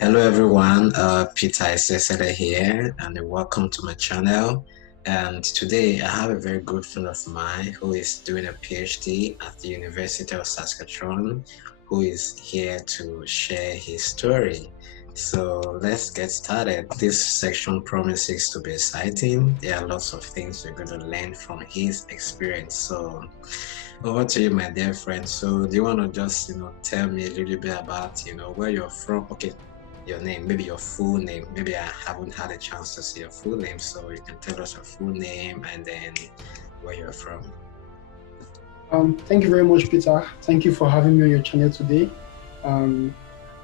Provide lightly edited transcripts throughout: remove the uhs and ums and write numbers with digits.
Hello everyone, Peter Isesede here, and welcome to my channel. And today I have a very good friend of mine who is doing a PhD at the University of Saskatchewan, who is here to share his story. So let's get started. This section promises to be exciting. There are lots of things we're going to learn from his experience. So over to you, my dear friend. So do you want to just, tell me a little bit about, where you're from? Okay, your name, maybe your full name. Maybe I haven't had a chance to see your full name, so you can tell us your full name and then where you're from. Thank you very much, Peter. Thank you for having me on your channel today. Um,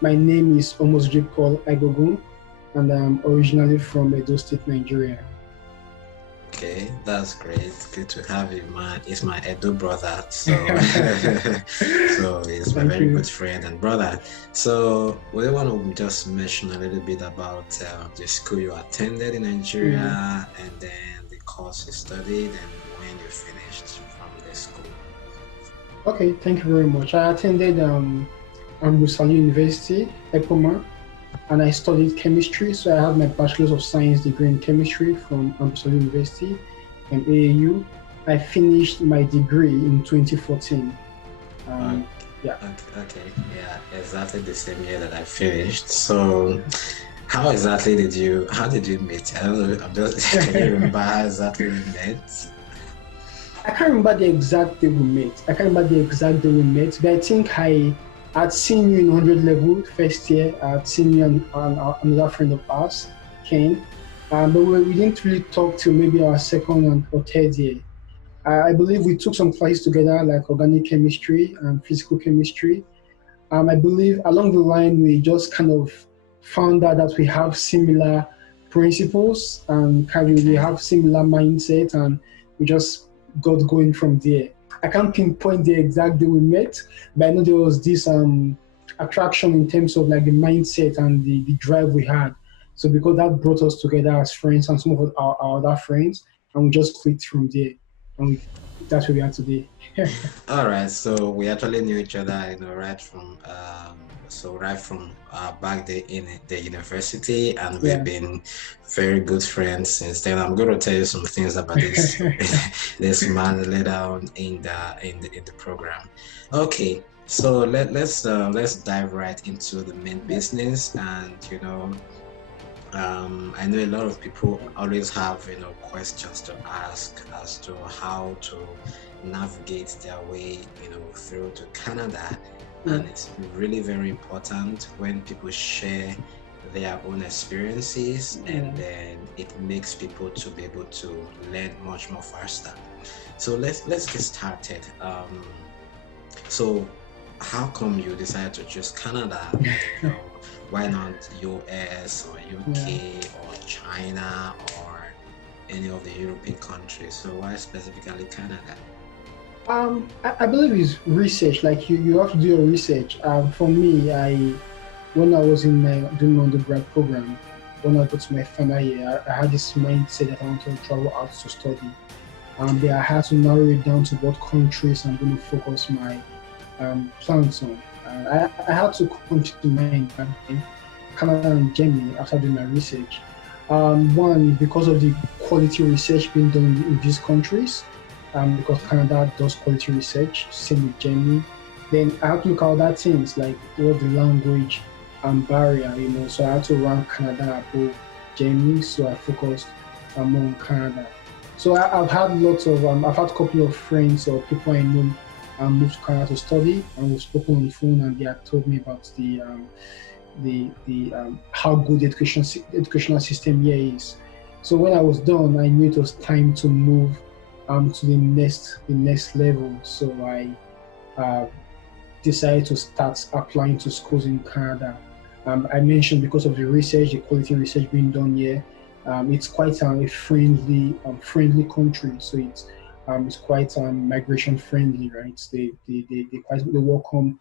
my name is Omozojie Paul Aigbogun, and I'm originally from Edo State, Nigeria. Okay, that's great. Good to have you, man. He's my Edo brother, so so he's my Thank very you. good friend and brother. So we want to just mention a little bit about the school you attended in Mm. Nigeria, and then the course you studied, and when you finished from the school. Okay, thank you very much. I attended Ambrose Alli University, EPOMA, and I studied chemistry. So I have my Bachelor's of Science degree in chemistry from Ambrose Alli University and AAU. I finished my degree in 2014. Okay, Um, yeah. okay, yeah, exactly the same year that I finished. So, how did you meet? I don't know, can you remember how exactly we met? I can't remember the exact day we met. I can't remember the exact day we met, but I think I had seen you in 100 level first year. I had seen you and another friend of ours, Ken. But we didn't really talk till maybe our second or third year. I believe we took some classes together, like organic chemistry and physical chemistry. I believe along the line, we just kind of found out that we have similar principles and we Okay, have similar mindset, and we just got going from there. I can't pinpoint the exact day we met, but I know there was this attraction in terms of like the mindset and the drive we had. So because that brought us together as friends and some of our other friends, and we just clicked from there, and that's where we are today. all right. So we actually knew each other, right from back there in the university, and we've Yeah. been very good friends since then. I'm going to tell you some things about this this man later on in the program. Okay, so let's dive right into the main Yeah. business, and I know a lot of people always have, questions to ask as to how to navigate their way, through to Canada. Yeah. And it's really very important when people share their own experiences, and Yeah. then it makes people to be able to learn much more faster. So let's get started. So how come you decided to choose Canada? Why not US or Yeah. UK or China or any of the European countries? So why specifically Canada? I believe it's research. Like you have to do your research. For me, when I was in my doing my undergrad program, when I got to my final year, I had this mindset that I wanted to travel out to study. But Okay. I had to narrow it down to what countries I'm going to focus my plans on. I had to come to mind back then, Canada and Germany after doing my research. One, because of the quality research being done in these countries, because Okay. Canada does quality research, same with Germany. Then I had to look at other things like what the language barrier, so I had to rank Canada above Germany, so I focused more on Canada. So I've had I've had a couple of friends or people I know moved to Canada to study, and we've spoken on the phone, and they had told me about the how good the educational system here is. So when I was done, I knew it was time to move to the next level. So I uh, decided to start applying to schools in Canada. I mentioned because of the research, the quality research being done here, it's quite a friendly country. So it's quite migration friendly, right? They welcome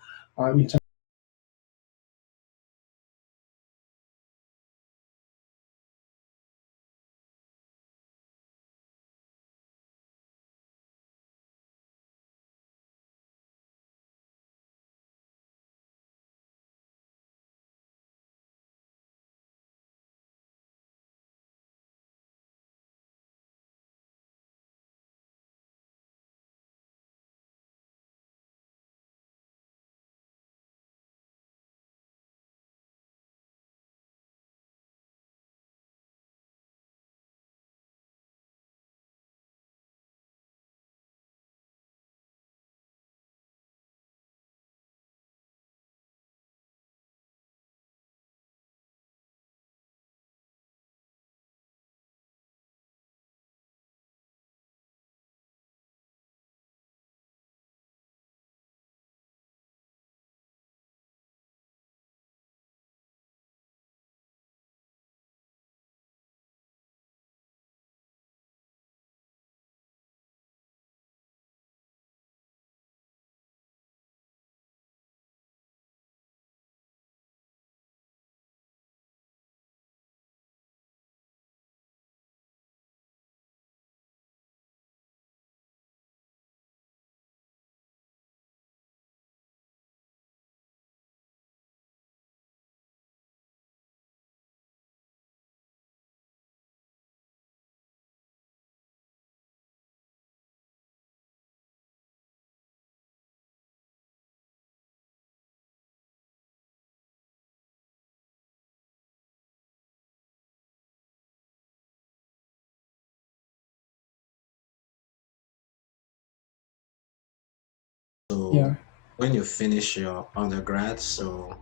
So yeah, when you finish your undergrad, so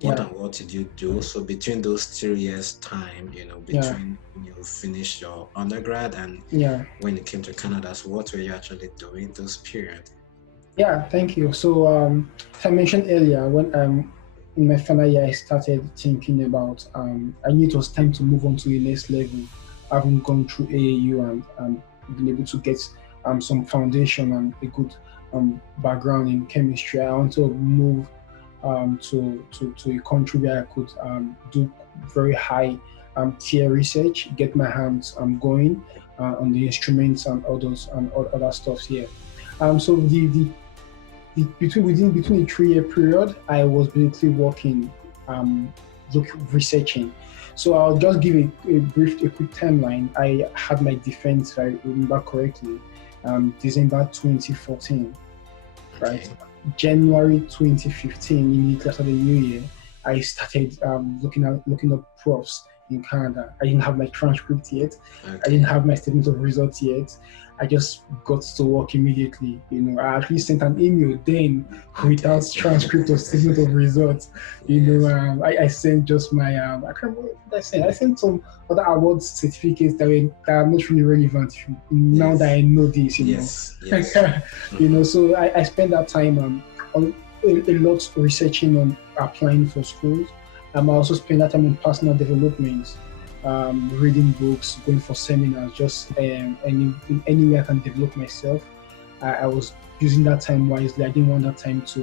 what yeah, and what did you do? So between those 3 years time, yeah, between when you finish your undergrad and yeah. when you came to Canada, so what were you actually doing those period? Yeah, thank you. So, as I mentioned earlier, when in my final year, I started thinking about I knew it was time to move on to the next level, having gone through AAU and been able to get some foundation and a good background in chemistry. I wanted to move to a country where I could do very high tier research, get my hands going on the instruments and others and other stuff here. So between a 3 year period, I was basically working, um, researching. So I'll just give a quick timeline. I had my defense, if I remember correctly, December 2014, right? Okay. January 2015, immediately after the new year, I started looking up profs in Canada. I didn't have my transcript yet. I didn't Okay. have my statement of results yet. I just got to work immediately. I actually sent an email then Okay. without transcript or statement of results. Yes. I sent just my I can't remember what I sent. I sent some other award certificates that are not really relevant now that Yes. I know this. Yes. Yes. Mm-hmm. So I spent that time on a lot researching on applying for schools. I also spent that time on personal development, reading books, going for seminars, just any way I can develop myself. I was using that time wisely. I didn't want that time to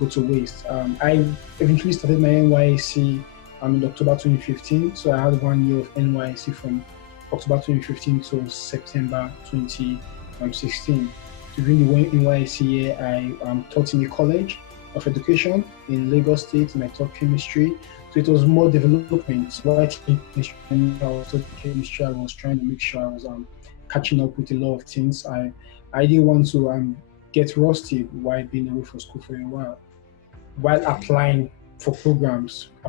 go to waste. I eventually started my NYSC in October 2015, so I had 1 year of NYSC from October 2015 to September 2016. During the NYSC year, I taught in the College of Education in Lagos State, and I taught chemistry. So it was more development. So I was taught chemistry. I was trying to make sure I was catching up with a lot of things. I didn't want to get rusty while being away from school for a while Okay. applying for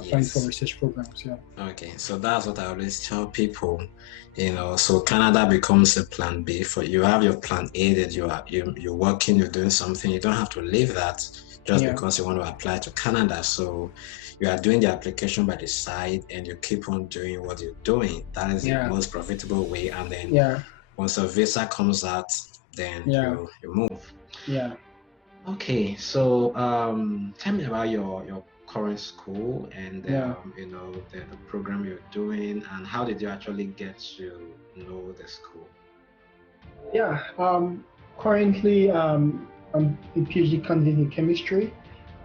Yes. research programs. Yeah, Okay, so that's what I always tell people, so Canada becomes a plan B for you. Have your plan A that you're working, you're doing something. You don't have to leave that just yeah, because you want to apply to Canada. So you are doing the application by the side and you keep on doing what you're doing. That is the yeah, most profitable way. And then yeah, once a visa comes out, then yeah, you move. yeah, Okay, so tell me about your current school and yeah. the program you're doing and how did you actually get to know the school? Yeah, currently I'm a PhD candidate in chemistry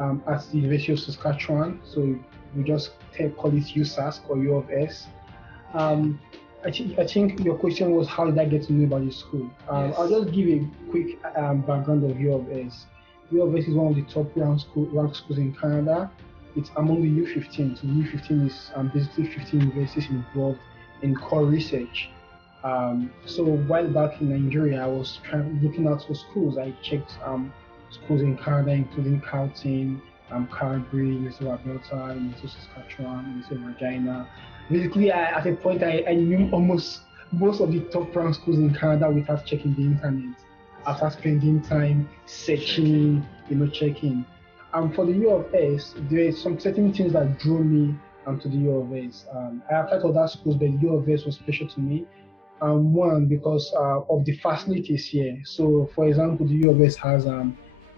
at the University of Saskatchewan. So we just call it USask or U of S. Okay. Um, I think your question was how did I get to know about the school? I'll Yes. just give a quick background of U of S. U of S is one of the top ranked schools in Canada. It's among the U15. So the U15 is basically 15 universities involved in core research. So while back in Nigeria, I was looking out for schools. I checked schools in Canada, including Caltin, Calgary, University of Alberta, University of Saskatchewan, University of Regina. Basically, at a point, I knew almost most of the top ranked schools in Canada without checking the internet. After spending time Checking. searching, checking. For the U of S, there are some certain things that drew me to the U of S. I applied to other schools, but the U of S was special to me. One, because of the facilities here. So, for example, the U of S has a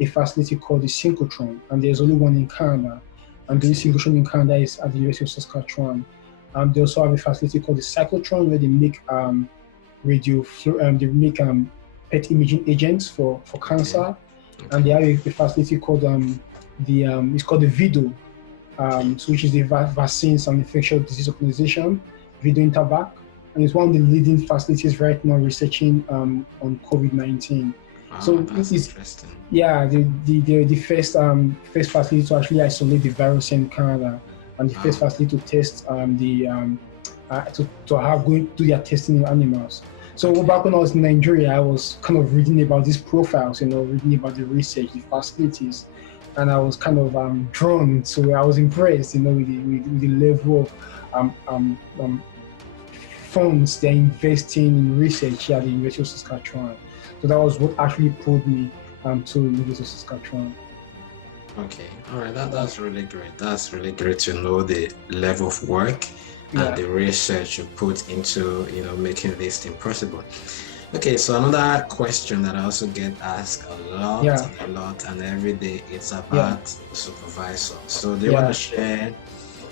facility called the synchrotron, and there's only one in Canada. And the Okay. synchrotron in Canada is at the University of Saskatchewan. They also have a facility called the cyclotron, where they make they make PET imaging agents for Okay. cancer. And they Okay. have a facility called it's called the VIDO, Okay. which is the Vaccines and Infectious Disease Organization, VIDO Intervac, and it's one of the leading facilities right now researching on COVID-19. Wow, So that's it's interesting. yeah, the first facility to actually isolate the virus in Canada, and the first Wow. facility to test to have going do their testing in animals. So Okay. back when I was in Nigeria, I was kind of reading about these profiles, reading about the research, the facilities, and I was kind of drawn. So I was impressed, with the level of funds they're investing in research here at the University of Saskatchewan. So that was what actually pulled me to University of Saskatchewan. Okay, all right, that's really great. That's really great to know the level of work and Yeah, the research you put into, making this thing possible. Okay, so another question that I also get asked a lot yeah, and a lot and every day, it's yeah, about supervisor. So do you want to yeah. share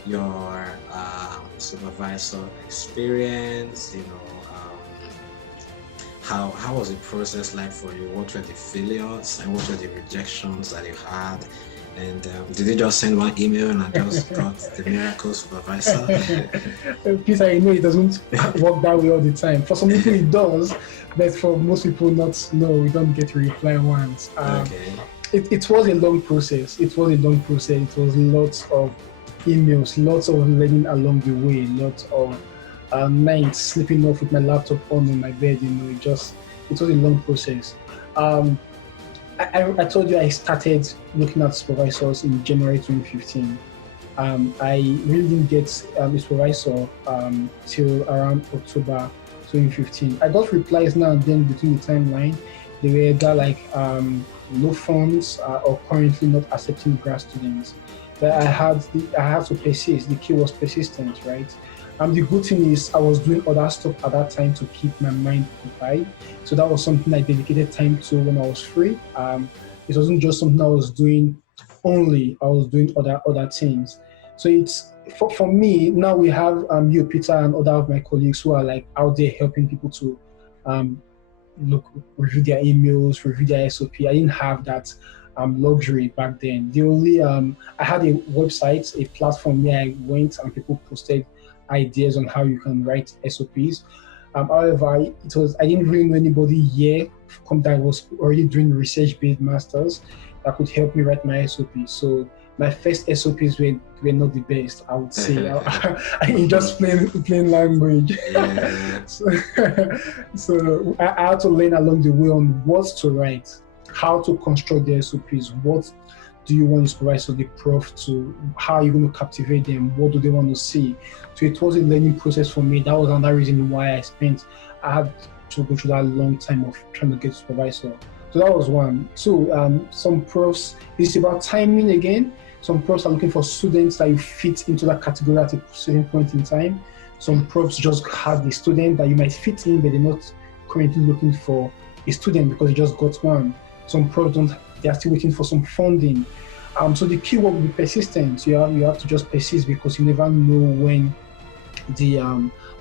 your supervisor experience? How was the process like for you? What were the failures and what were the rejections that you had? And did you just send one email and I just got the miracle supervisor? Peter, I know it doesn't work that way all the time. For some people, it does, but for most people, not. No, we don't get a reply once. Okay. It was a long process. It was a long process. It was lots of emails, lots of learning along the way, lots of nights sleeping off with my laptop on my bed. It was a long process. Um, I told you I started looking at supervisors in January 2015. I really didn't get a supervisor till around October 2015. I got replies now and then between the timeline. They were either like no funds or currently not accepting grad students. But Okay. I had to persist. The key was persistence, right? The good thing is I was doing other stuff at that time to keep my mind occupied. So that was something I dedicated time to when I was free. It wasn't just something I was doing only. I was doing other things. So it's for me now. We have you, Peter, and other of my colleagues who are like out there helping people to um, look, review their emails, review their SOP. I didn't have that luxury back then. The only I had a website, a platform where I went and people posted ideas on how you can write SOPs. However, I didn't really know anybody here that was already doing research-based masters that could help me write my SOP. So my first SOPs were not the best, I would say, in just plain language. Yeah. so, so I had to learn along the way on what to write, how to construct the SOPs, what do you want your supervisor, the prof, to, how are you going to captivate them, what do they want to see. So it was a learning process for me. That was another reason why I had to go through that long time of trying to get a supervisor. So that was one. Two, some profs, it's about timing again. Some profs are looking for students that you fit into that category at a certain point in time. Some profs just have the student that you might fit in, but they're not currently looking for a student because they just got one. Some profs don't, they are still waiting for some funding. So the key word will be persistence. You have to just persist because you never know when the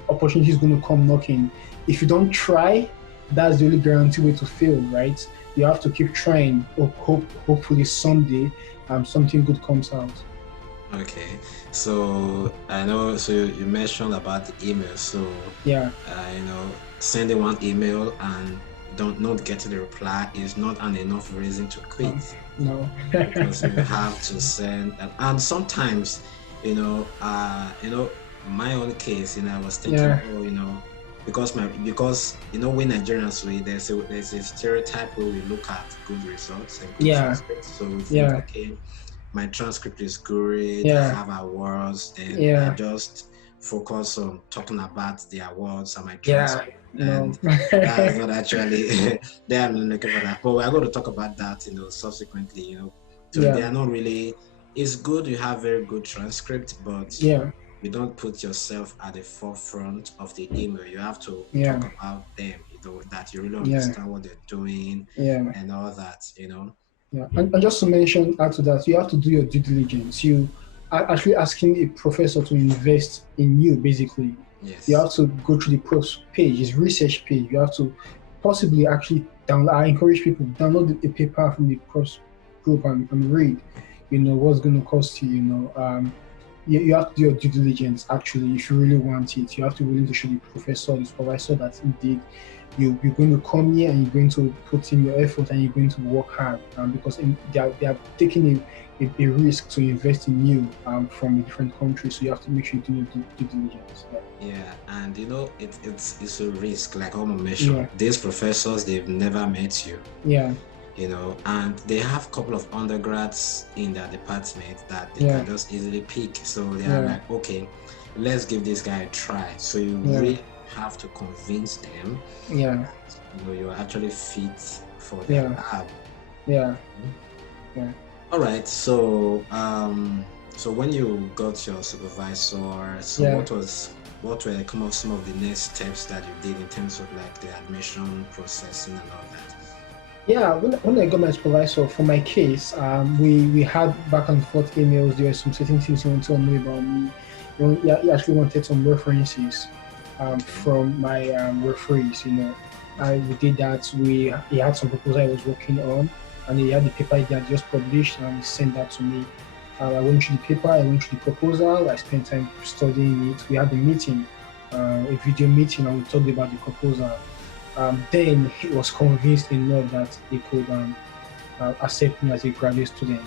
opportunity is going to come knocking. If you don't try, that's the only guarantee way to fail, right? You have to keep trying. Or hopefully someday something good comes out. Okay, so I know, so you mentioned about the email. So, Yeah. sending one email and don't not getting the reply is not an enough reason to quit, No. because you have to send, and sometimes, my own case, I was thinking, Yeah. oh, because we Nigerians, there's a stereotype where we look at good results and good Yeah. transcripts, so we think, Yeah. okay, my transcript is great, I Yeah. have awards, and I Yeah. just focus on talking about the awards and my Yeah. transcript. No. And that's not actually they are looking for that. But we're going to talk about that, subsequently, So they Yeah. are not really, it's good you have very good transcript, but Yeah. you don't put yourself at the forefront of the email. You have to talk Yeah. about them, that you really Yeah. understand what they're doing Yeah. and all that. Yeah, and just to mention, add to that, you have to do your due diligence. You are actually asking a professor to invest in you, basically. You Yes. have to go through the prof's page, his research page. You have to possibly actually download. I encourage people download a paper from the prof's group and read. What's going to cost you. You have to do your due diligence. Actually, if you really want it, you have to be willing to show the professor, the supervisor, that indeed you're going to come here and you're going to put in your effort and you're going to work hard, because they are taking a risk to invest in you from a different country. So you have to make sure you do your due diligence. Yeah. Yeah, and it's a risk, like Homo mentioned. Yeah. These professors, they've never met you, Yeah. and they have a couple of undergrads in their department that they Yeah. can just easily pick. So they are Yeah. like, okay, let's give this guy a try. So you Yeah. really have to convince them Yeah. that you're actually fit for their Yeah. lab. Yeah. Yeah. All right. So when you got your supervisor, so Yeah. what were some of the next steps that you did in terms of like the admission processing and all that? Yeah, when I got my supervisor for my case, we had back and forth emails. There were some certain things he wanted to know about me. He actually wanted some references Okay. from my referees. We did that. He had some proposal I was working on, and he had the paper he had just published, and he sent that to me. I went through the paper. I went through the proposal. I spent time studying it. We had a meeting, a video meeting, and we talked about the proposal. Then he was convinced enough that he could accept me as a graduate student,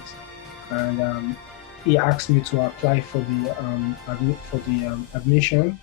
and he asked me to apply for the admission.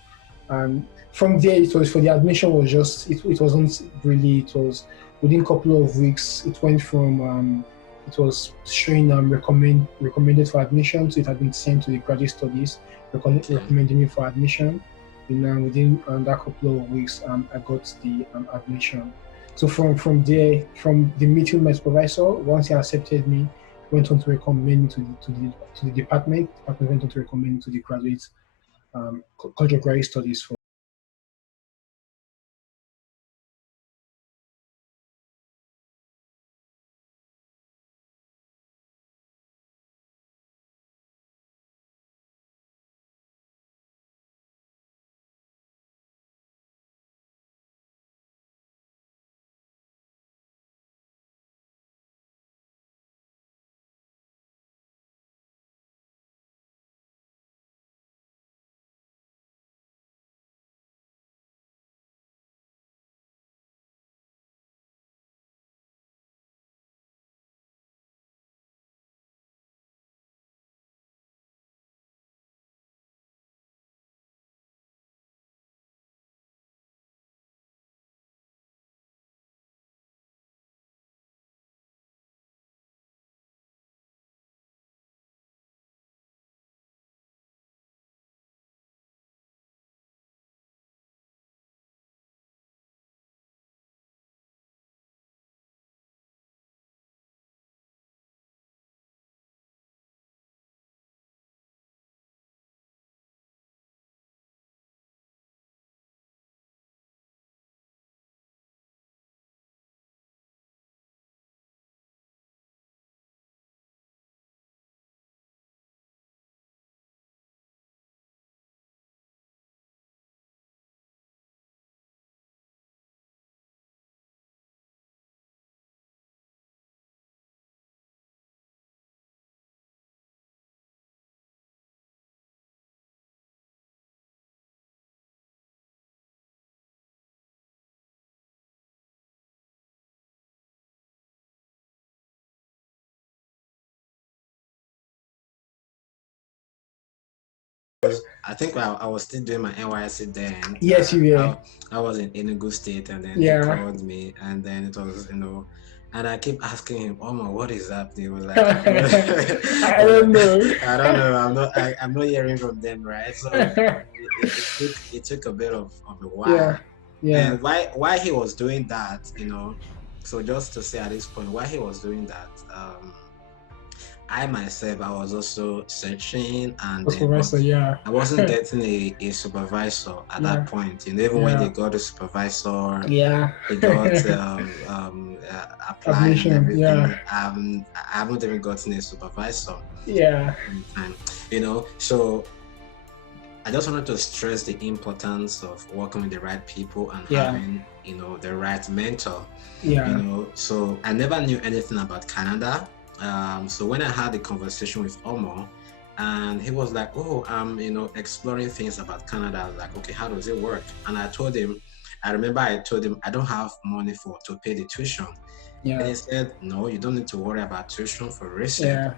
And from there, it was for the admission was just it wasn't really it was within a couple of weeks. It went from it was showing recommended for admission, so it had been sent to the graduate studies Okay. recommending me for admission. And within that couple of weeks, I got the admission. So from there, from the meeting with my supervisor, once he accepted me, went on to recommend me to the department. Department went on to recommend me to the graduate College of Graduate Studies for. I think I was still doing my NYSC then. Yes, you were. I was in Enugu State, and then he Yeah. called me, and then it was, and I keep asking him, "Oh my, what is that?" He was like, I I was don't like, know. "I don't know. I'm not hearing from them, right?" So it took a bit of a Yeah. while, Yeah. and why he was doing that, So just to say at this point, why he was doing that, I myself, I was also searching, and then but Supervisor. Yeah. I wasn't getting a supervisor at that Yeah. point. Even when they Yeah. got a supervisor, Yeah. they got applied and Admission. Yeah. everything. I haven't even gotten a supervisor Yeah. in time. So I just wanted to stress the importance of working with the right people and Yeah. having, the right mentor. Yeah. So I never knew anything about Canada. So when I had a conversation with Omo, and he was like, "Oh, I'm, exploring things about Canada." I was like, "Okay, how does it work?" And I remember I told him I don't have money to pay the tuition. And Yeah. he said, "No, you don't need to worry about tuition for research. Yeah.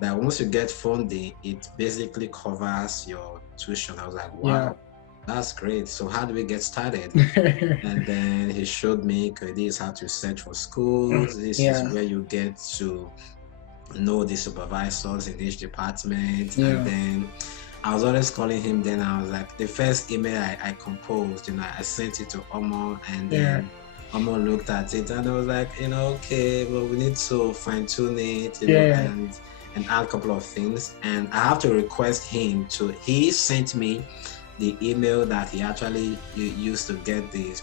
That once you get funding, it basically covers your tuition." I was like, Yeah. "Wow, that's great. So how do we get started?" And then he showed me, "Okay, this is how to search for schools. This is Yeah. where you get to know the supervisors in each department." And Yeah. then I was always calling him. Then I was like, the first email I composed, I sent it to Omo, and Yeah. then Omo looked at it and I was like, okay, well, we need to fine tune it, Yeah. and add a couple of things. And I have to request him he sent me the email that he actually used to get his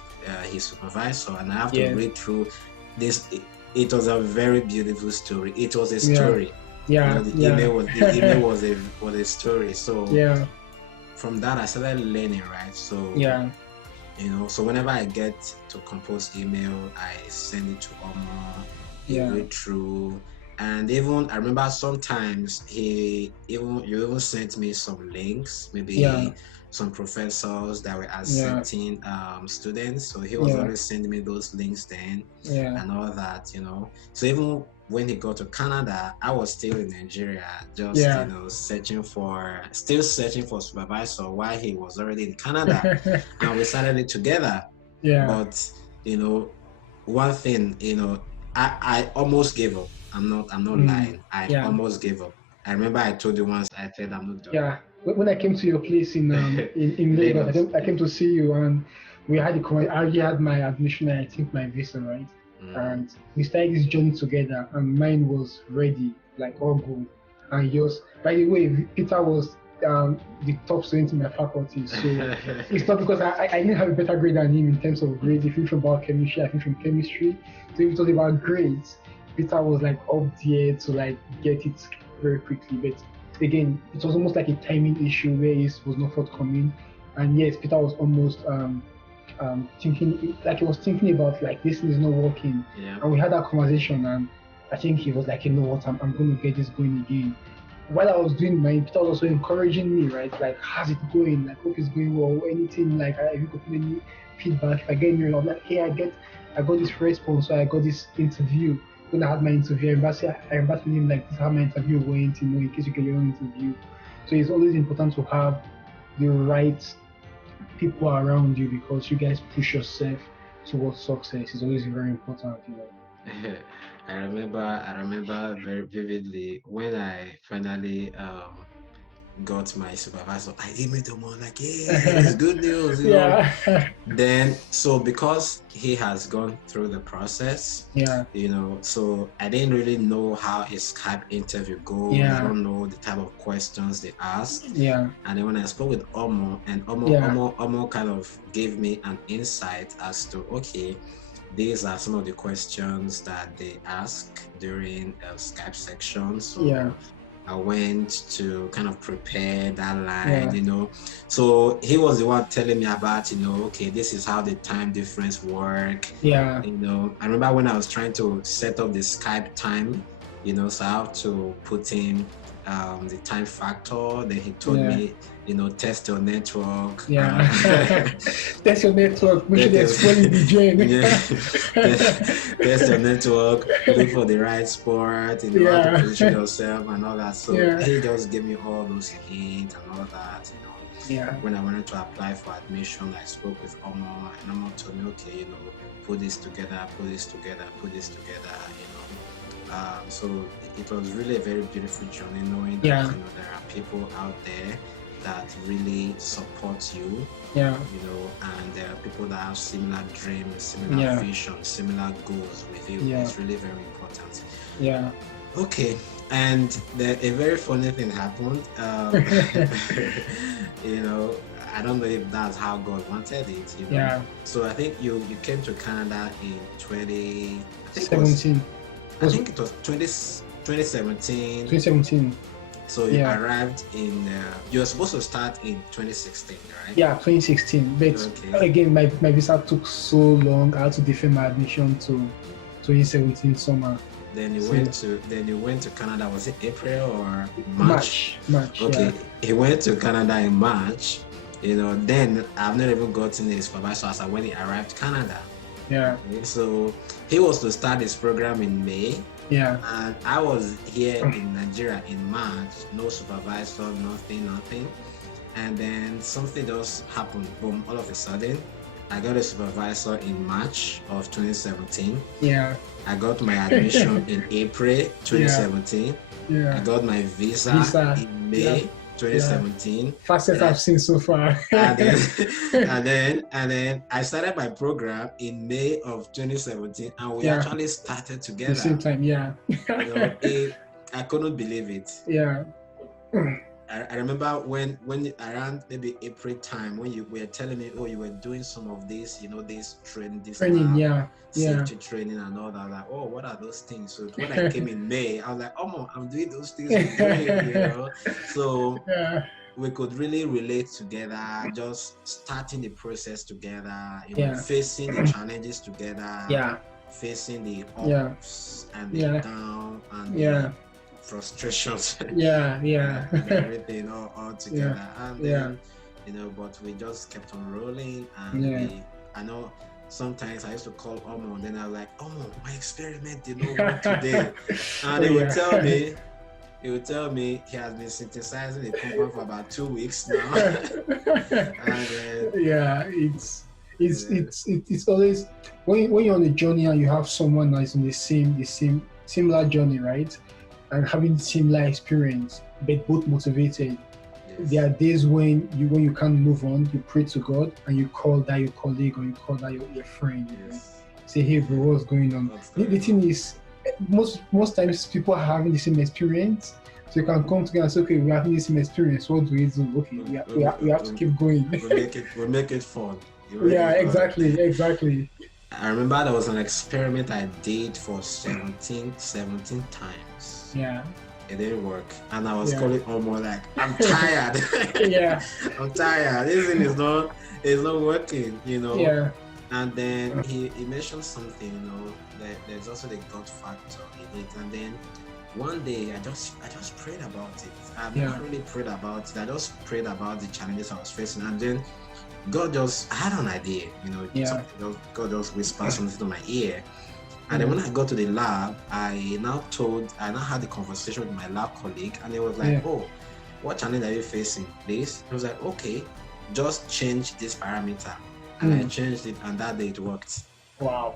supervisor, and I have to Yeah. read through this. It was a very beautiful story. It was a Yeah. story. Yeah. The Yeah. email was a story. So Yeah. from that I started learning, right? So Yeah. so whenever I get to compose email, I send it to Omo. He Yeah. read through, and even I remember sometimes you even sent me some links, Yeah. maybe some professors that were Yeah. accepting students. So he was Yeah. always sending me those links then Yeah. and all that. So even when he got to Canada, I was still in Nigeria, just Yeah. still searching for supervisor while he was already in Canada, and we started it together. Yeah. But one thing, I almost gave up. I'm not lying. I Yeah. almost gave up. I remember I told you once. I said I'm not done. Yeah. When I came to your place in Lagos, Lagos. I came to see you, and we had I already had my admission and I think my visa, right? Mm. And we started this journey together, and mine was ready, like all good. And yours, by the way, Peter was the top student in my faculty, so it's not because I didn't have a better grade than him in terms of grades. If you from biochemistry, I think from chemistry. So if it was about grades, Peter was like up there to like get it very quickly. But again, it was almost like a timing issue where he was not forthcoming. And yes, Peter was almost thinking, like he was thinking about like this is not working. Yeah. And we had that conversation, and I think he was like, you know what, I'm going to get this going again. While I was doing mine, Peter was also encouraging me, right? Like, how's it going? Like, hope it's going well. Anything like, if you could put any feedback, if I get me, I'm like, hey, I got this response, so I got this interview. When I had my interview, I remember telling him like, this is how my interview went, in case you get your own interview. So it's always important to have the right people around you, because you guys push yourself towards success. It's always very important. I remember very vividly when I finally got my supervisor. I emailed him on like, "Hey, it's good news." Yeah. Then, so because he has gone through the process, Yeah. so I didn't really know how a Skype interview goes. Yeah. I don't know the type of questions they ask. Yeah. And then when I spoke with Omo, and Yeah. Omo kind of gave me an insight as to, okay, these are some of the questions that they ask during a Skype section. So Yeah. I went to kind of prepare that line, Yeah. So he was the one telling me about, okay, this is how the time difference work. Yeah. I remember when I was trying to set up the Skype time, so I have to put in the time factor. Then he told me, test your network. Yeah. Test your network. Make sure they're spoiling the drain. Test your network. Look for the right sport. How to position yourself and all that. So he just gave me all those hints and all that. Yeah. When I wanted to apply for admission, I spoke with Omo, and Omo told me, okay, put this together, put this together, put this together. So it was really a very beautiful journey, knowing that there are people out there that really support you. Yeah. And there are people that have similar dreams, similar visions, similar goals with you. It's really very important. Yeah. Okay. And a very funny thing happened. I don't know if that's how God wanted it. Yeah. So I think you came to Canada in 2017. I think it was 2017. 2017. So you arrived you were supposed to start in 2016, right? Yeah, 2016. But again, my visa took so long. I had to defer my admission to 2017 summer. Then you went to Canada. Was it April or March? March. Okay, yeah. He went to Canada in March. Then I've not even gotten his supervisor as when he arrived Canada. Yeah. Okay, so he was to start his program in May. Yeah. And I was here in Nigeria in March. No supervisor, nothing. And then something just happened. Boom! All of a sudden, I got a supervisor in March of 2017. Yeah. I got my admission in April 2017. Yeah. I got my visa in May Yeah. 2017. Fastest And I've seen so far. and then Yeah. and then I started my program in May of 2017, and we actually started The same together. time. Yeah. I couldn't believe it. Yeah. I remember when around maybe April time, when you were telling me, oh, you were doing some of this, this training, this Training. lab Yeah. Yeah. safety training and all that. Like, oh, what are those things? So when I came in May, I was like, oh, I'm doing those things with Dwayne. So Yeah. we could really relate together, just starting the process together, Yeah. facing the challenges together, Yeah. facing the Yeah. ups and the Yeah. down and the Yeah. frustrations Yeah. Yeah. and everything all Yeah. together. And Yeah. then, but we just kept on rolling, and Yeah. I know sometimes I used to call Omo, and then I was like, Omo, my experiment did not work today. And he would tell me, he has been synthesizing the compound for about 2 weeks now. And yeah, it's always when you're on a journey and you have someone that's on the same similar journey, right? And having similar experience, but both motivated. yes. There are days when you can't move on, you pray to God and you call that your colleague or you call that your friend. Yes. Say, hey bro, what's going on? The thing is, most times people are having the same experience. So you can come together and say, okay, we're having the same experience. What do we do? Okay, we have to keep going. We'll make it fun. Yeah, exactly. I remember there was an experiment I did for 17 times. Yeah. It didn't work. And I was calling Omo like, I'm tired. Yeah. I'm tired. This thing is not working, Yeah. And then he mentioned something, that there's also the God factor in it. And then one day I just prayed about it. I've not really prayed about it. I just prayed about the challenges I was facing, and then I had an idea, God just whispered something to my ear. And then when I got to the lab, I now had the conversation with my lab colleague, and he was like, oh, what challenge are you facing? This? He was like, okay, just change this parameter. And I changed it, and that day it worked. Wow.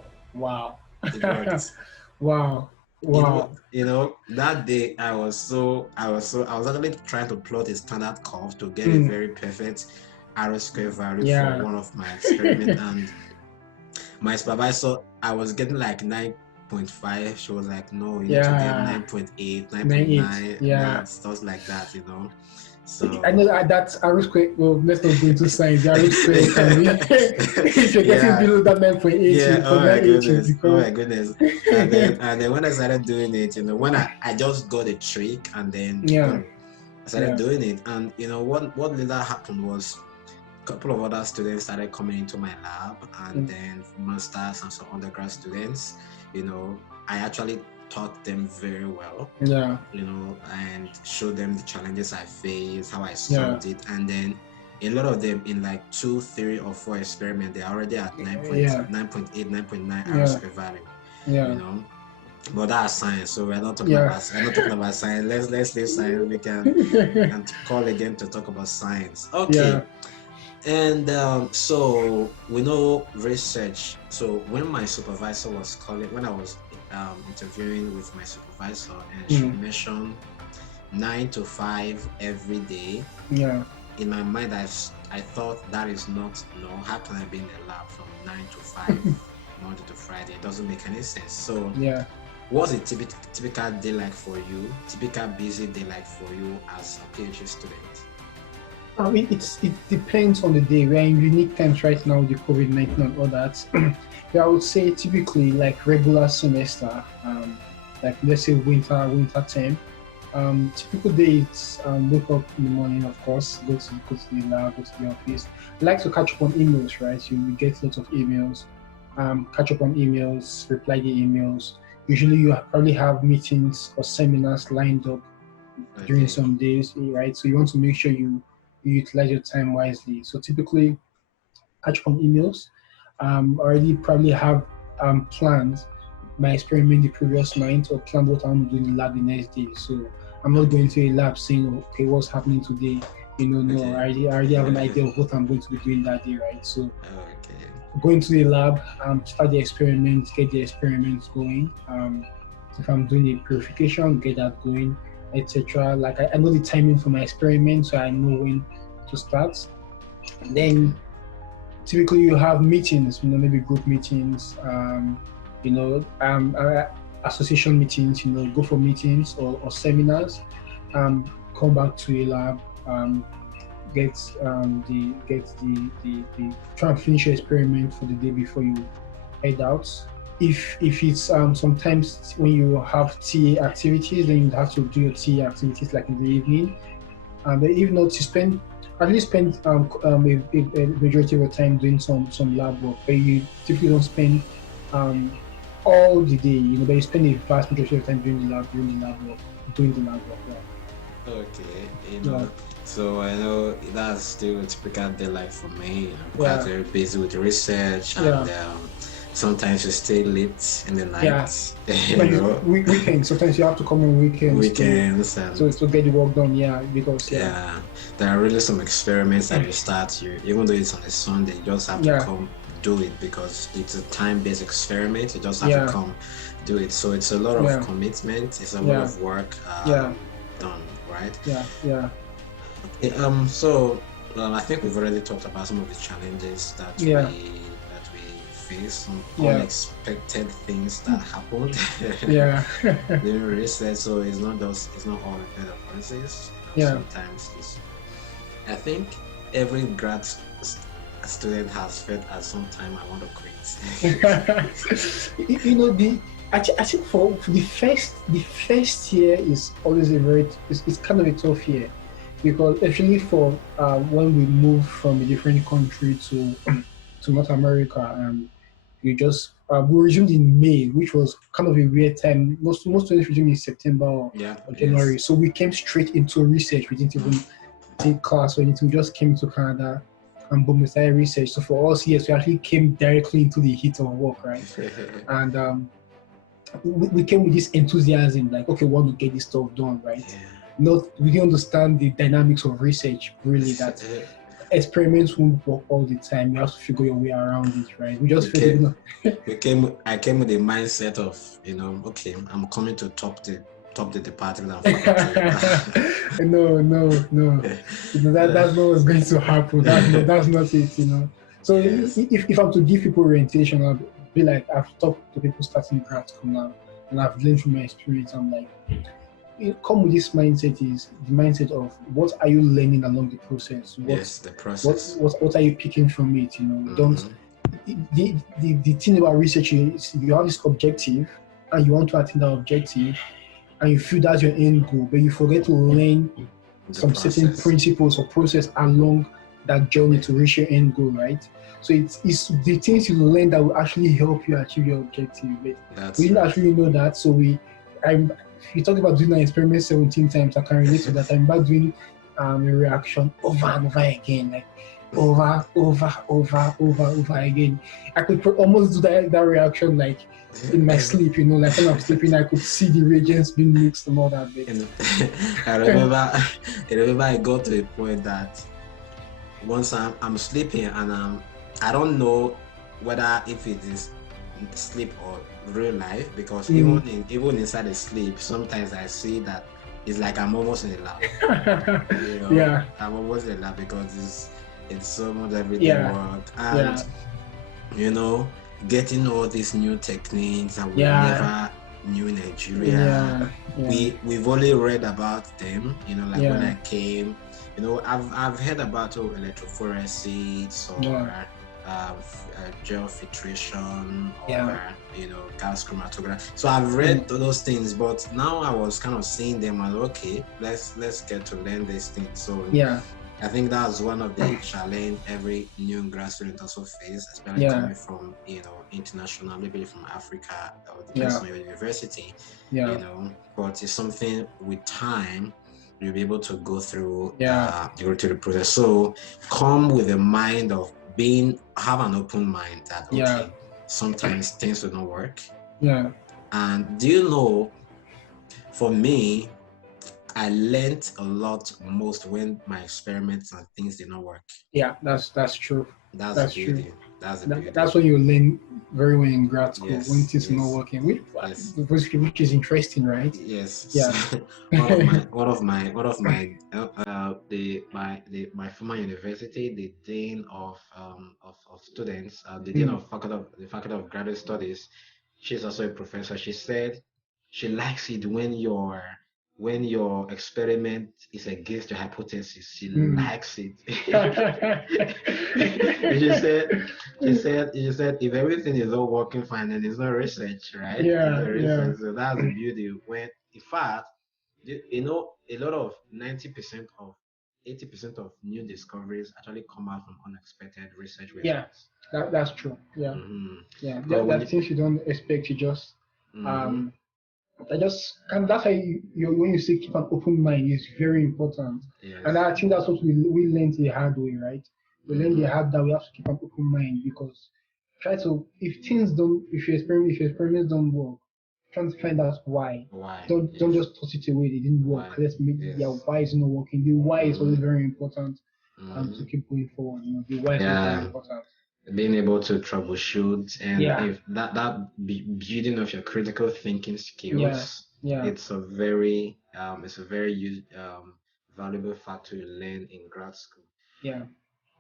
It worked. Wow. That day I was actually trying to plot a standard curve to get a very perfect R² value for one of my experiments, and my supervisor, I was getting like 9.5. She was like, no, you need to get 9.8, 9.9, stuff like that, So I know that's R². Well, let's not go into science. The R² can be if you're getting below that 9.8. Oh my goodness. And then when I started doing it, when I just got a trick, and then I started doing it, and what later happened was a couple of other students started coming into my lab, and then masters and some undergrad students. I actually taught them very well, and showed them the challenges I faced, how I solved it, and then a lot of them in like 2, 3, or 4 experiments, they're already at 9.8, 9.9 R² value. But that's science, so we're not talking about science. Let's leave science. We can call again to talk about science. Okay. And so we know research. So when my supervisor was calling, when I was interviewing with my supervisor, and she mentioned 9 to 5 every day. Yeah. In my mind, I thought that is not how can I be in the lab from 9 to 5 Monday to Friday? It doesn't make any sense. So what's a typical day like for you? Typical busy day like for you as a PhD student? I mean, it depends on the day. We're in unique times right now with the COVID-19 and all that. I would say typically like regular semester, like let's say winter term. Typical days, wake up in the morning, of course, go to the lab, go to the office. I like to catch up on emails, right? You get lots of emails, catch up on emails, reply the emails. Usually you probably have meetings or seminars lined up during some days, right? So you want to make sure you utilize your time wisely. So typically catch up on emails. Already probably have planned my experiment the previous night, or planned what I'm doing in the lab the next day. So I'm not going to a lab saying, okay, what's happening today? No, I already have an idea of what I'm going to be doing that day, right? So going to the lab, start the experiment, get the experiments going. If I'm doing a purification, get that going. etc. Like I know the timing for my experiment, so I know when to start. And Okay. then typically you have meetings, maybe group meetings, you know, association meetings, go for meetings or seminars, come back to a lab, get the try and finish your experiment for the day before you head out. If it's sometimes when you have TA activities, then you have to do your TA activities like in the evening. But if not, you spend at least spend a majority of your time doing some lab work, but you typically don't spend um, all the day. But you spend a vast majority of time doing the lab work. Okay, Yeah, so I know that's still a typical day life for me. I'm quite yeah, very busy with research, and yeah, sometimes you stay late in the yeah. night, Sometimes weekends. Sometimes you have to come on weekends to weekends, to and to get the work done. Yeah, because yeah, there are really some experiments that you start. Even though it's on a Sunday, you just have to yeah, come do it because it's a time-based experiment. You just have to yeah, come do it. So it's a lot of yeah, commitment. It's a lot yeah, of work yeah, done, right? yeah, yeah, Okay, so I think we've already talked about some of the challenges yeah, that we face, some yeah, unexpected things that happened yeah, during research. So it's not all a bed of roses. yeah. Sometimes I think every student has felt at some time I want to quit. The I think for the first year is always it's kind of a tough year because actually for when we move from a different country to North America, we just we resumed in May, which was kind of a weird time. Most students resumed in September Yeah, or January, yes. so we came straight into research. We didn't even take class or anything. We just came to Canada and boom, we started research. So for us, yes, we actually came directly into the heat of work, right? And we came with this enthusiasm, like, okay, we want to get this stuff done, right? Yeah. Not we didn't understand the dynamics of research, really, that experiments won't work all the time. You have to figure your way around it, right? We just we felt, came I came with the mindset of, okay, I'm coming to top the department and faculty. no, no, no. That's not what's going to happen. That's not it. So Yes. if I'm to give people orientation, I'll be like, I've talked to people starting grad school now, and I've learned from my experience. I'm like, come with this mindset is the mindset of what are you learning along the process? What Yes, the what process. what what are you picking from it? Don't Mm-hmm. the thing about research is you have this objective and you want to attain that objective and you feel that's your end goal, but you forget to learn The some certain process. principles or process along that journey to reach your end goal, right? So it's the things you learn that will actually help you achieve your objective. But we That's didn't right. actually know that. So I'm, you talk about doing an experiment 17 times. I can relate to that. I'm back doing a reaction over and over again, like over again. I could almost do that reaction like in my sleep, like when I'm sleeping, I could see the reagents being mixed and all that bit. And I remember I got to a point that once I'm sleeping and I don't know whether if it is sleep or real life, because Mm. even inside the sleep sometimes I see that it's like I'm almost in the lab. Yeah, I'm almost in the lab because it's so much everyday yeah, work, and yeah, you know getting all these new techniques that we yeah, never knew in Nigeria. yeah, yeah, We've only read about them, like when yeah, I came, I've heard about electrophoresis yeah, or gel filtration yeah, or gas chromatography. So I've read mm, those things, but now I was kind of seeing them as, okay, let's get to learn these things. So yeah, I think that's one of the challenge every new grad student also face, especially yeah, coming from, international, maybe from Africa, or depends yeah, on your university, yeah, but it's something with time you'll be able to yeah, go through the process. So come with a mind of have an open mind that, yeah, okay, sometimes things will not work. yeah, And do you know, for me, I learned a lot most when my experiments and things did not work. yeah. That's true. That's the That's true. beauty. That's the That's beauty. when you learn very well in grad school when Yes, things are not yes, working, yes. which is interesting, right? Yes, Yeah. my former university, the dean of students, the dean Hmm. of faculty of graduate studies, she's also a professor. She said she likes it when your experiment is against your hypothesis. She Hmm. likes it. And she said if everything is all working fine, then it's not research, right? It's Yeah, not yeah, research. So that's the beauty. When in fact, a lot of 90% of 80% of new discoveries actually come out from unexpected research yeah. results. That's true. Yeah, Mm-hmm. yeah. Because when That you, things you don't expect, you just mm-hmm. um. I just and that's why when you say keep an open mind is very important, and Yes. I think that's what we learned the hard way, right? We learned the Mm-hmm. hard that we have to keep an open mind because try to if your experiments don't work, trying to find out why. Why? Don't Yes. just toss it away. They didn't work. Why? Let's make yeah Yes. why is it not working. The why is Mm-hmm. always very important to Mm-hmm. keep going forward. The why is always very Yeah. important. Being able to troubleshoot, and Yeah, if building of your critical thinking yeah, skills, yeah. it's a very valuable factor you learn in grad school. Yeah.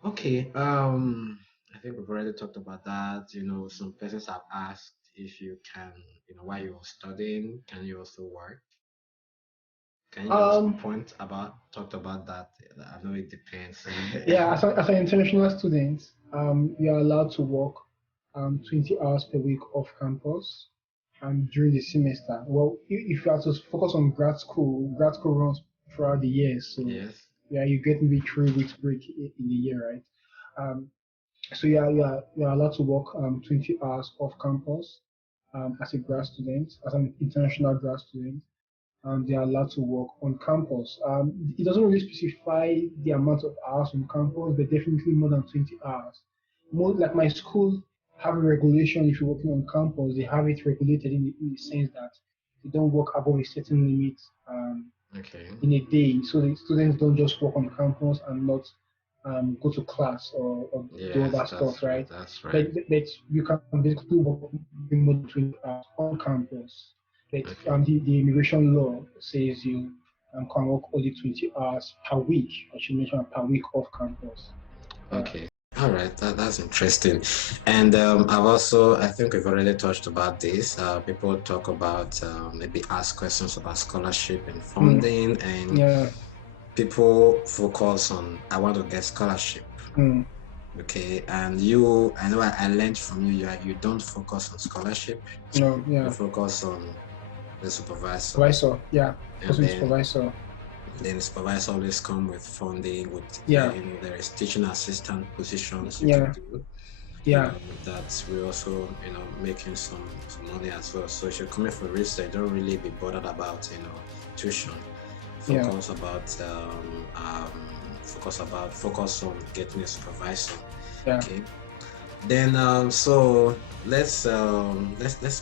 Okay, I think we've already talked about that. Some persons have asked if you can, while you're studying, can you also work? Can you just Um, talked about that? I know it depends. Yeah, as an international student, you are allowed to work 20 hours per week off campus during the semester. Well, if you are to focus on grad school runs throughout the year, so Yes. yeah, you get maybe 3 weeks break in the year, right? Um, so yeah, you are allowed to work 20 hours off campus as a grad student, as an international grad student. They are allowed to work on campus. It doesn't really specify the amount of hours on campus, but definitely more than 20 hours. More like my school have a regulation if you're working on campus, they have it regulated in the sense that they don't work above a certain limit Okay. in a day. So the students don't just work on campus and not go to class or do Yes, other stuff, that's right. right? That's right. But you can basically work more than 20 hours on campus. But Okay. the immigration law says you can work only 20 hours per week. I should mention per week off campus. Yeah. Okay. All right. That's interesting. And I think we've already touched about this. People talk about maybe ask questions about scholarship and Mm, funding, and yeah. people focus on, I want to get scholarship. Mm, Okay. And I know I learned from you, you don't focus on scholarship, no, you yeah. focus on the supervisor. Supervisor. Yeah. And Person then supervisor. Then supervisors always come with funding, with Yeah. there is teaching assistant positions you can Yeah. do. Yeah. That we also making some money as well. So if you're coming for research, don't really be bothered about tuition. Yeah. Focus on getting a supervisor. Yeah. Okay. Then so let's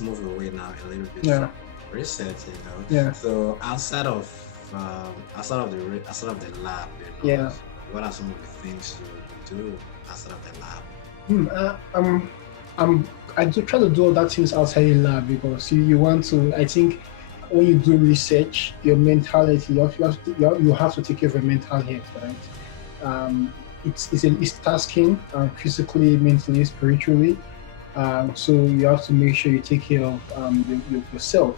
move away now a little bit Yeah. from research. Yeah. So outside of the lab, Yeah. what are some of the things you do outside of the lab? Hmm, I do try to do other things outside the lab because you want to. I think when you do research, your mentality, you have to take care of your mental health, right? Um, it's tasking physically, mentally, spiritually. So you have to make sure you take care of yourself.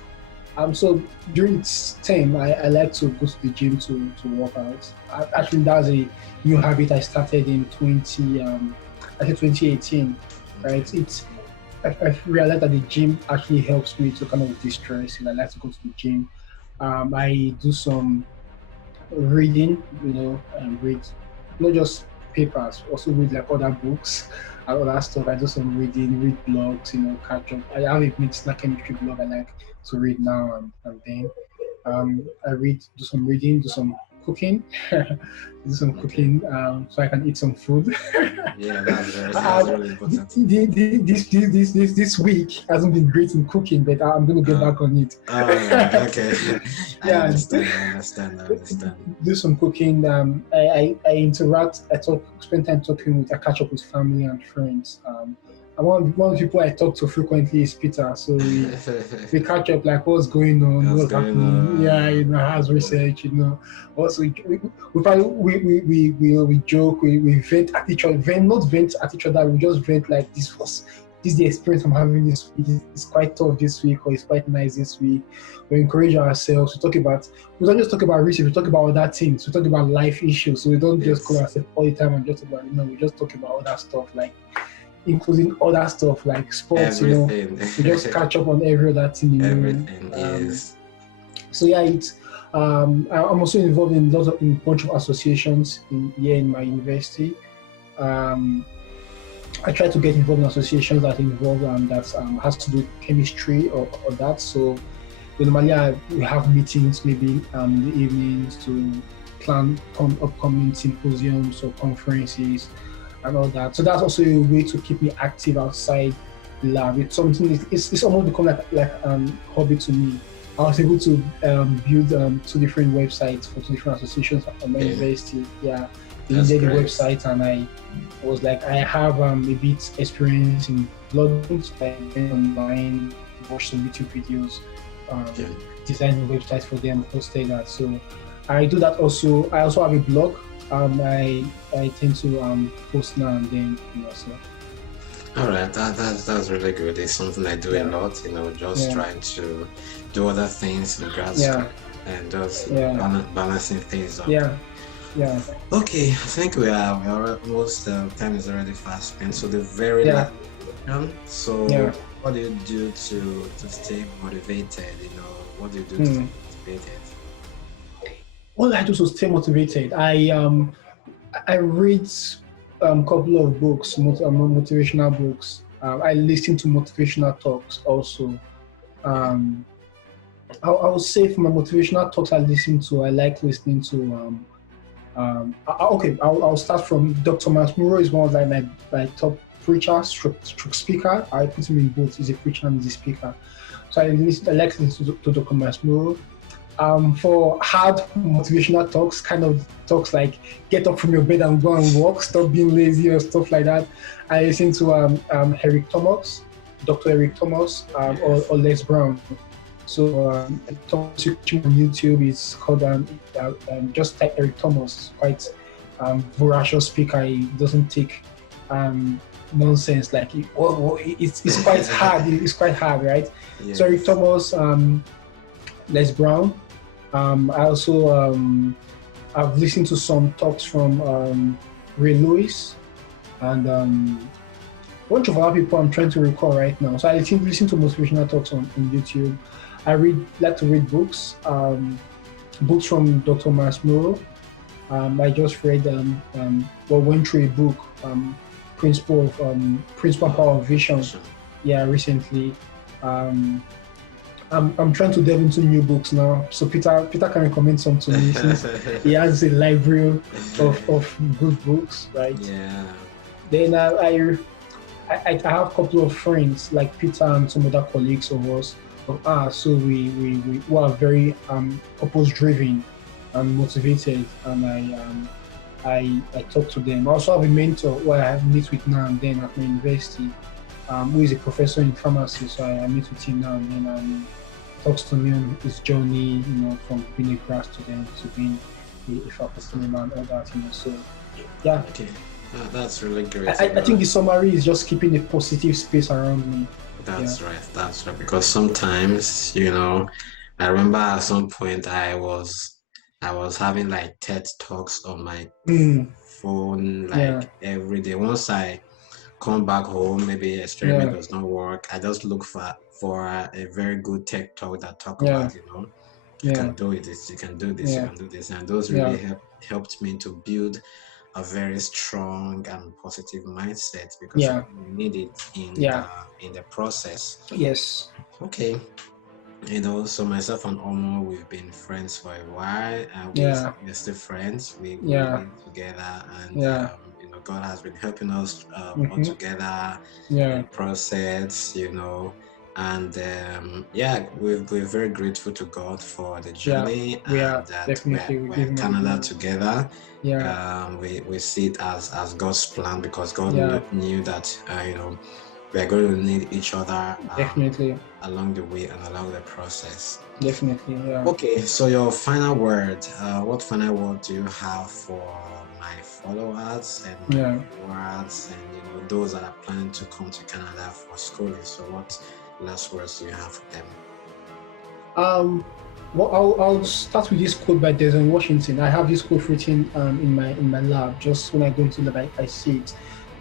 So during this time, I like to go to the gym to work out. Actually, that's a new habit I started in I think 2018. Okay. Right? I realized that the gym actually helps me to kind of distress, and I like to go to the gym. I do some reading, and read not just papers, also read like other books and other stuff. I do some reading, read blogs, catch up. I have a medicinal chemistry blog I like to read now and then. I do some reading, do some cooking. Do some Okay. cooking so I can eat some food. Yeah, that's uh, really important. this week hasn't been great in cooking, but I'm going to get Uh, back on it. all right. Okay. I Yeah, understand. I understand. I understand. do some cooking. I interact. Spend time talking with. I catch up with family and friends. And one of the people I talk to frequently is Peter. So we catch up like what's going on, What's what's going happening. Yeah, on? how's research. Also we probably we joke, we vent at each other. Not vent at each other. We just vent like this is the experience I'm having this week. It's quite tough this week, or it's quite nice this week. We encourage ourselves. We don't just talk about research. We talk about other things. We talk about life issues. So we don't just call Yes. ourselves all the time and just about we just talk about other stuff like including other stuff like sports. Everything. We just catch up on every other thing. Everything is. So yeah, it's I'm also involved in in a bunch of associations here in my university. Um, I try to get involved in associations that involve that has to do with chemistry or that. So normally we have meetings maybe in the evenings to plan upcoming symposiums or conferences and all that. So that's also a way to keep me active outside the lab. It's something. It's almost become like hobby to me. I was able to build 2 different websites for 2 different associations at my Okay. university. Yeah, they That's needed the great. website, and I was like, I have a bit experience in blogging, so I went online, watched some YouTube videos, um, Okay. designed a website for them, posted that. So I do that also. I also have a blog. I tend to post now and then, so All right. That's really good. It's something I do a yeah, lot. Just yeah, trying to do other things in grad school yeah, and just yeah, balancing things up. yeah, yeah, Okay, I think we are almost time is already fast spent. So the very yeah, last question. So yeah. what do you do to stay motivated? What do you do to Hmm. stay motivated? What I do to stay motivated, I read a couple of books, motivational books. I listen to motivational talks also. Okay. Um, I would say for my motivational talks I listen to, I like listening to. Okay, I'll start from Dr. Masmuro is one of my top preachers, stroke speaker. I put him in both. He's a preacher and he's a speaker. So I like listening to Dr. Masmuro. For hard motivational talks, kind of talks like get up from your bed and go and walk, stop being lazy or stuff like that. I listen to Eric Thomas, Dr. Eric Thomas, Yes. or Les Brown. So Thomas on YouTube is called just type Eric Thomas. Quite voracious speaker. He doesn't take nonsense like it's quite hard. It's quite hard, right? So Eric Yes. Thomas, Les Brown. I also I've listened to some talks from Ray Lewis and a bunch of other people I'm trying to recall right now. So I listen to motivational talks on YouTube. I like to read books from Dr. Masmuro. I just read went through a book, Principle and Power of Vision. Awesome. Yeah, recently. Um, I'm trying to delve into new books now. So Peter can recommend some to me since he has a library of good books, right? Yeah. Then I have a couple of friends like Peter and some other colleagues of us. So we are very purpose driven and motivated, and I talk to them. I also have a mentor who I meet with now and then at my university, who is a professor in pharmacy. So I meet with him now and then, and talks to me on his journey, from being a grad student to being a faculty member and all that. So yeah, Okay. That's really great. I think the summary is just keeping a positive space around me. Yeah. That's right. That's right. Because sometimes, I remember at some point I was having like TED talks on my Mm, phone yeah. like every day. Once I come back home, maybe experiment Yeah. does not work. I just look for a very good tech talk that talk Yeah. about, you Yeah. can do it, you can do this, you Yeah. can do this. And those really Yeah. helped me to build a very strong and positive mindset because Yeah. you need it in Yeah. the process. Yes. Okay. So myself and Omo, we've been friends for a while, and Yeah, we're still friends. We yeah, live together, and yeah. God has been helping us all Mm-hmm. together in Yeah, the process. And yeah, we're very grateful to God for the yeah. journey, We and are that definitely we we're give in him all the Canada glory. together. Yeah, We see it as God's plan, because God yeah, knew that we are going to need each other definitely, along the way and along the process. definitely. Yeah, Okay, so your final word. What final word do you have for my followers and my yeah. viewers, and those that are planning to come to Canada for schooling? So, what last words do you have for them? Um, well, I'll start with this quote by Desmond Washington. I have this quote written in my lab. Just when I go into the lab, I see it.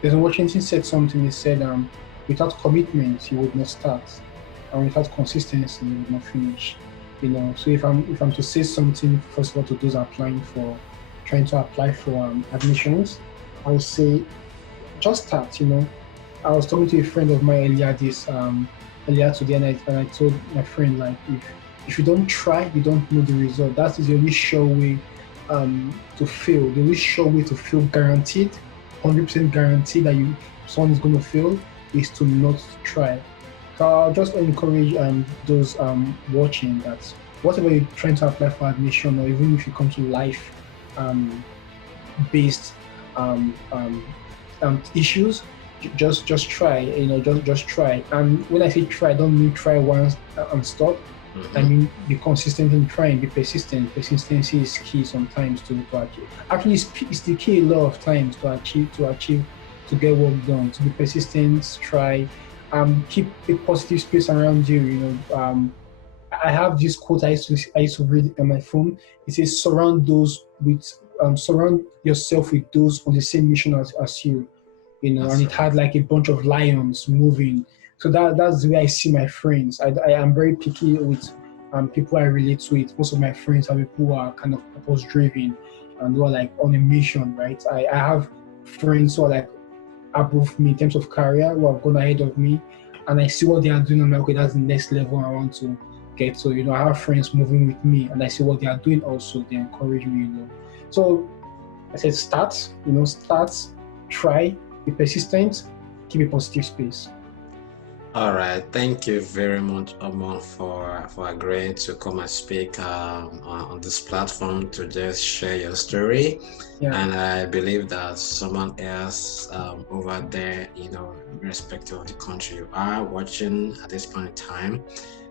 Desmond Washington said something. He said, without commitment, you would not start, and without consistency, you would not finish. So if I'm to say something, first of all, to those trying to apply for admissions, I would say just start. I was talking to a friend of mine earlier today, and I told my friend, like, if you don't try, you don't know the result. That is the only sure way to fail. The only sure way to feel guaranteed, 100% guaranteed that someone is going to fail, is to not try. So I'll just encourage those watching that whatever you're trying to apply for admission, or even if you come to life um, based um, um, issues, just try. Just try. And when I say try, I don't mean try once and stop. I Mm-hmm. mean, be consistent in trying, be persistent. Persistency is key sometimes to achieve. Actually, it's the key a lot of times to get work done. To be persistent, try, keep a positive space around you. I have this quote I used to read on my phone. It says, surround yourself with those on the same mission as you. And That's it had right. like a bunch of lions moving. So that's the way I see my friends. I am very picky with people I relate with. Most of my friends are people who are kind of purpose driven and who are like on a mission, right? I have friends who are like above me in terms of career, who have gone ahead of me, and I see what they are doing. I'm like, okay, that's the next level I want to get to. I have friends moving with me, and I see what they are doing also. They encourage me. So I said, start, try, be persistent, keep a positive space. All right. Thank you very much, Omar, for agreeing to come and speak on this platform to just share your story. Yeah, And I believe that someone else over there, irrespective of the country you are watching at this point in time,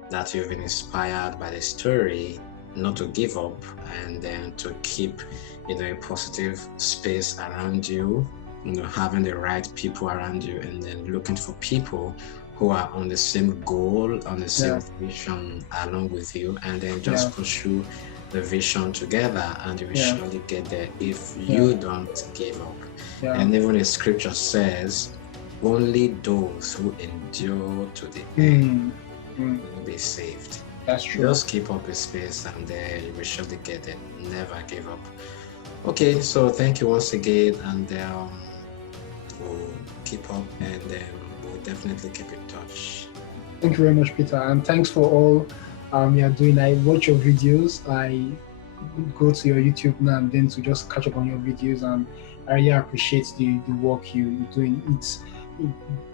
that you've been inspired by the story, not to give up, and then to keep, a positive space around you, having the right people around you, and then looking for people who are on the same goal, on the same yeah, vision along with you, and then yeah, just pursue the vision together, and you will yeah, surely get there if yeah, you don't give up. yeah. And even the scripture says, only those who endure to the end Mm, mm, will be saved. that's true. Just keep up the space, and you will surely get it. Never give up. Okay, so thank you once again, and we'll keep up, and we'll definitely keep in touch. Thank you very much, Peter, and thanks for all you're doing. I watch your videos. I go to your YouTube now and then to just catch up on your videos, and I really appreciate the work you're doing.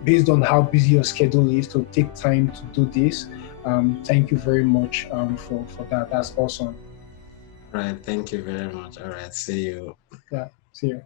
Based on how busy your schedule is to take time to do this. Thank you very much for that. That's awesome. All right, thank you very much. All right, see you. Yeah, see you.